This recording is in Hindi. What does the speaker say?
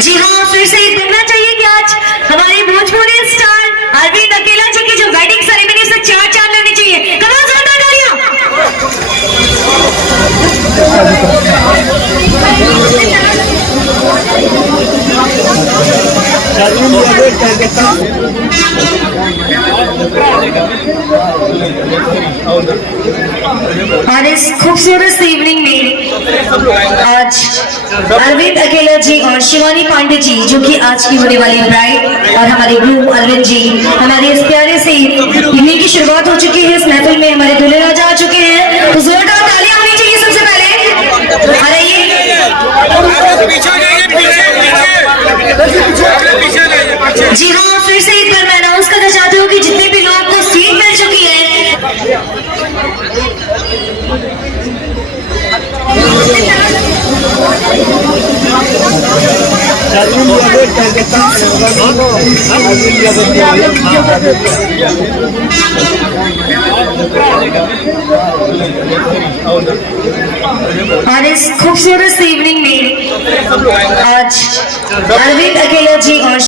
जी हाँ, फिर से कहना चाहिए कि आज हमारे भोजपुरी स्टार अरविंद अकेला जी की जो वेडिंग सेरेमनी से चार चांद लेने चाहिए। कमाल जोरदार और इस खूबसूरत इवनिंग में आज अरविंद अकेला जी और शिवानी पांडे जी, जो कि आज की होने वाली ब्राइड, और हमारे ग्रूम अरविंद जी, हमारे इस प्यारे से इवनिंग की शुरुआत हो चुकी है। इस महफिल में हमारे दूल्हे राजा आ चुके हैं, तो जोरदार तालियां होनी चाहिए सबसे पहले। अरे जी हाँ, फिर से एक बार मैं अनाउंस करना चाहती हूँ कि जितने भी लोगों को सीट मिल चुकी है, और इस खूबसूरत इवनिंग में आज अरविंद अकेला जी और